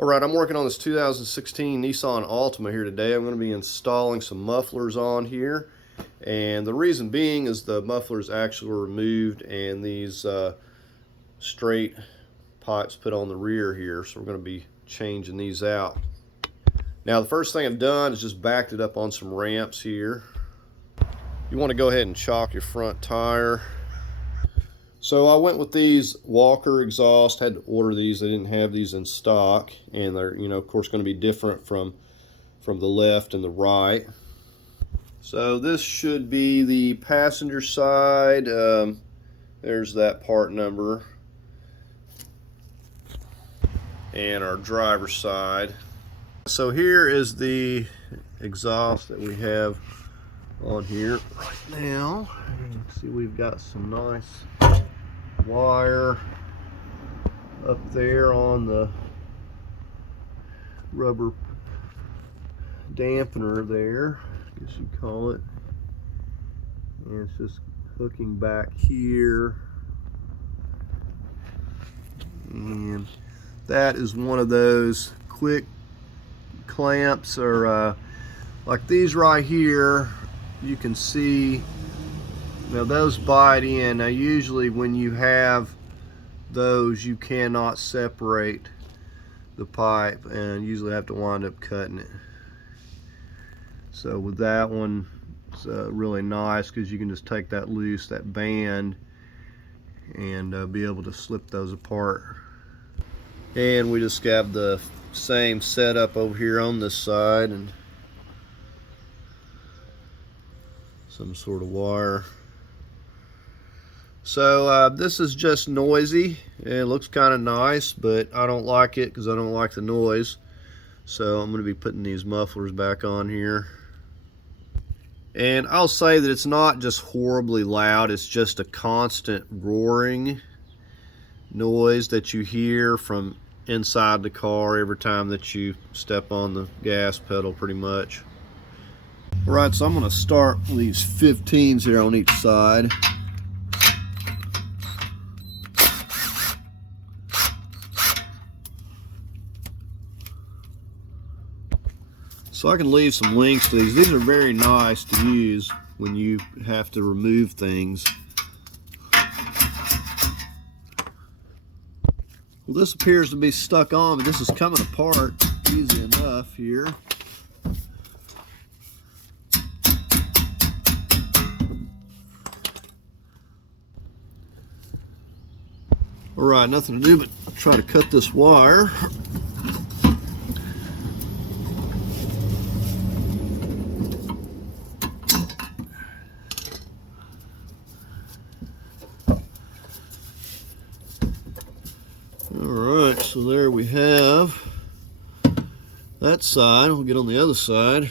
Alright, I'm working on this 2016 Nissan Altima here today. I'm going to be installing some mufflers on here. And the reason being is the mufflers actually were removed and these straight pipes put on the rear here. So we're going to be changing these out. Now the first thing I've done is just backed it up on some ramps here. You want to go ahead and chock your front tire. So I went with these Walker exhaust. Had to order these. They didn't have these in stock, and they're, of course, going to be different from the left and the right. So this should be the passenger side. There's that part number, and our driver's side. So here is the exhaust that we have on here right now. You can see we've got some nice wire up there on the rubber dampener there, I guess you'd call it, and it's just hooking back here, and that is one of those quick clamps, or like these right here. You can see now those bite in. Now usually when you have those, you cannot separate the pipe and usually have to wind up cutting it. So with that one, it's really nice because you can just take that loose, that band, and be able to slip those apart. And we just got the same setup over here on this side, and some sort of wire. So this is just noisy. It looks kind of nice, but I don't like it because I don't like the noise. So I'm going to be putting these mufflers back on here. And I'll say that it's not just horribly loud, it's just a constant roaring noise that you hear from inside the car every time that you step on the gas pedal, pretty much. Alright, so I'm going to start with these 15s here on each side. So I can leave some links to these. These are very nice to use when you have to remove things. Well, this appears to be stuck on, but this is coming apart easy enough here. Alright, nothing to do but try to cut this wire. Alright, so there we have that side. We'll get on the other side.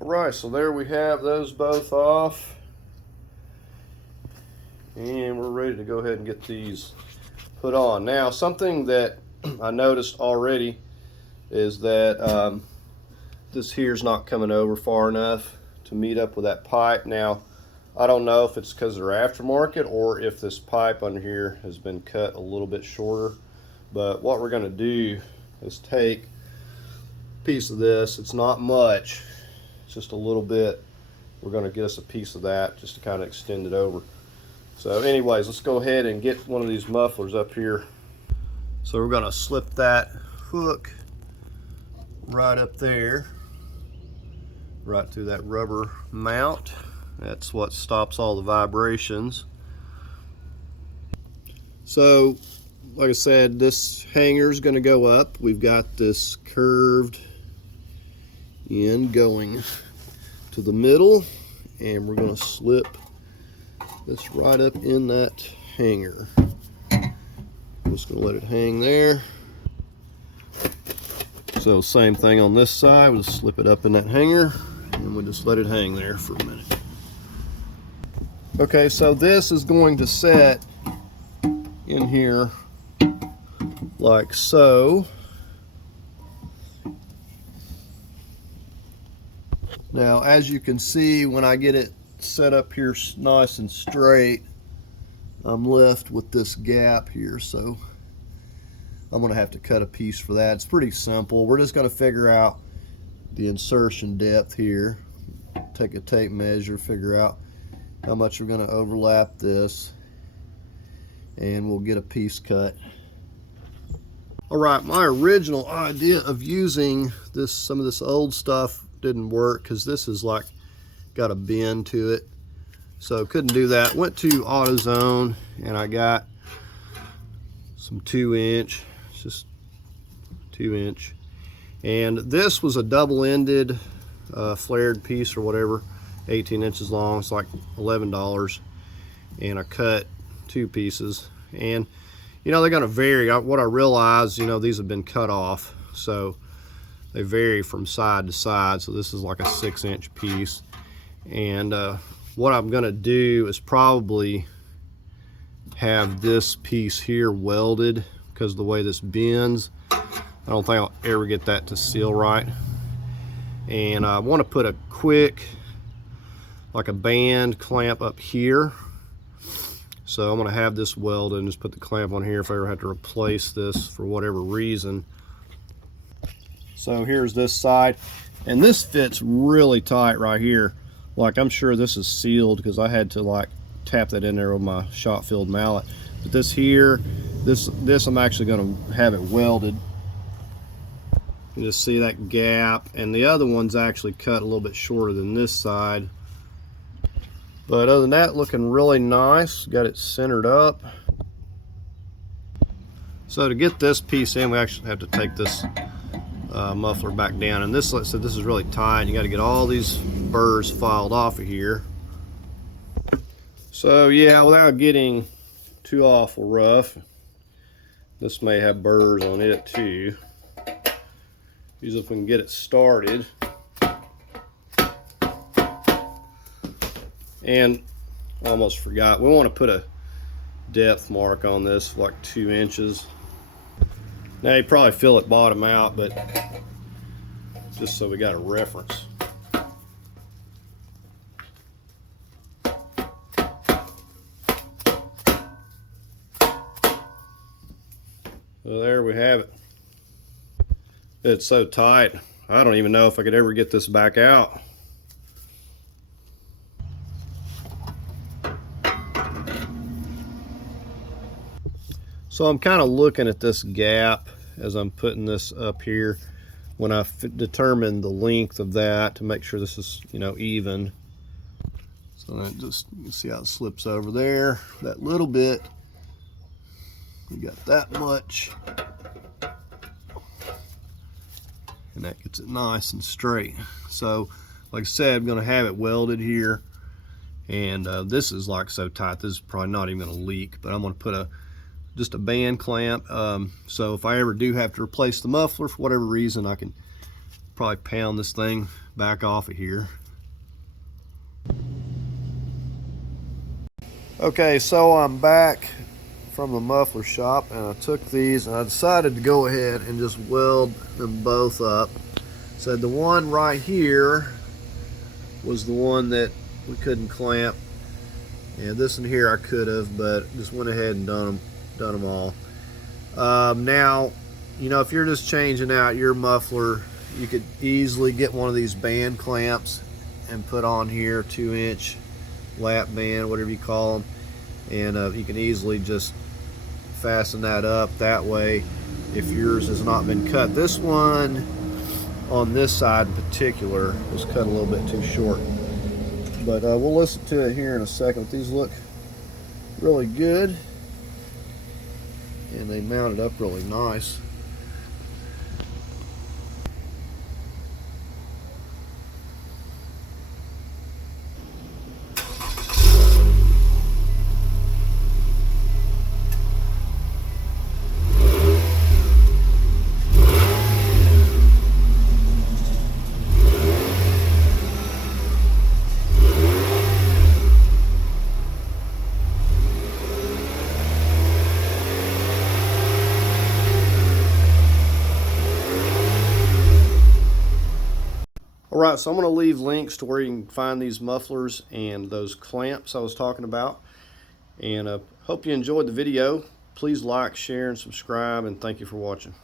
Alright, so there we have those both off, and we're ready to go ahead and get these put on. Now, something that I noticed already is that this here's not coming over far enough to meet up with that pipe. Now, I don't know if it's because they're aftermarket or if this pipe under here has been cut a little bit shorter, but what we're going to do is take a piece of this. It's not much, just a little bit. We're going to get us a piece of that just to kind of extend it over. So anyways, let's go ahead and get one of these mufflers up here. So we're going to slip that hook right up there, right through that rubber mount. That's what stops all the vibrations. So like I said, this hanger is going to go up. We've got this curved end going to the middle, and we're going to slip this right up in that hanger. I'm just going to let it hang there. So same thing on this side, we'll just slip it up in that hanger and we'll just let it hang there for a minute. Okay, so this is going to set in here like so. Now, as you can see, when I get it set up here nice and straight, I'm left with this gap here, so I'm going to have to cut a piece for that. It's pretty simple. We're just going to figure out the insertion depth here. Take a tape measure, figure out how much we're going to overlap this, and we'll get a piece cut. Alright, my original idea of using some of this old stuff didn't work because this is like got a bend to it, so couldn't do that. Went to AutoZone and I got some 2-inch, just 2-inch, and this was a double-ended flared piece or whatever, 18 inches long. It's like $11, and I cut 2 pieces, and you know they're going to vary. What I realized, you know, these have been cut off, so they vary from side to side. So this is like a 6-inch piece, and what I'm going to do is probably have this piece here welded because of the way this bends. I don't think I'll ever get that to seal right, and I want to put a quick, like a band clamp up here. So I'm going to have this welded and just put the clamp on here if I ever have to replace this for whatever reason. So here's this side, and this fits really tight right here. Like, I'm sure this is sealed because I had to like tap that in there with my shot filled mallet. But this here, this I'm actually going to have it welded. You just see that gap, and the other one's actually cut a little bit shorter than this side. But other than that, looking really nice. Got it centered up. So to get this piece in, we actually have to take this muffler back down. And this, like I said, this is really tight. You got to get all these burrs filed off of here. So yeah, without getting too awful rough, this may have burrs on it too. Usually if we can get it started. And I almost forgot, we want to put a depth mark on this, like 2 inches. Now you probably feel it bottom out, but just so we got a reference. So there we have it. It's so tight, I don't even know if I could ever get this back out. So I'm kind of looking at this gap as I'm putting this up here when I determine the length of that to make sure this is, you know, even. So that just, you can see how it slips over there, that little bit. We got that much. And that gets it nice and straight. So, like I said, I'm gonna have it welded here. And this is like so tight, this is probably not even gonna leak, but I'm gonna put just a band clamp, so if I ever do have to replace the muffler for whatever reason, I can probably pound this thing back off of here. Okay, so I'm back from the muffler shop, and I took these and I decided to go ahead and just weld them both up. So the one right here was the one that we couldn't clamp, and this one here I could have, but just went ahead and done them all. Now, you know, if you're just changing out your muffler, you could easily get one of these band clamps and put on here, 2-inch lap band, whatever you call them, and you can easily just fasten that up that way if yours has not been cut. This one on this side in particular was cut a little bit too short, but we'll listen to it here in a second. These look really good, and they mounted up really nice. right, so I'm going to leave links to where you can find these mufflers and those clamps I was talking about. And hope you enjoyed the video. Please like, share, and subscribe, and thank you for watching.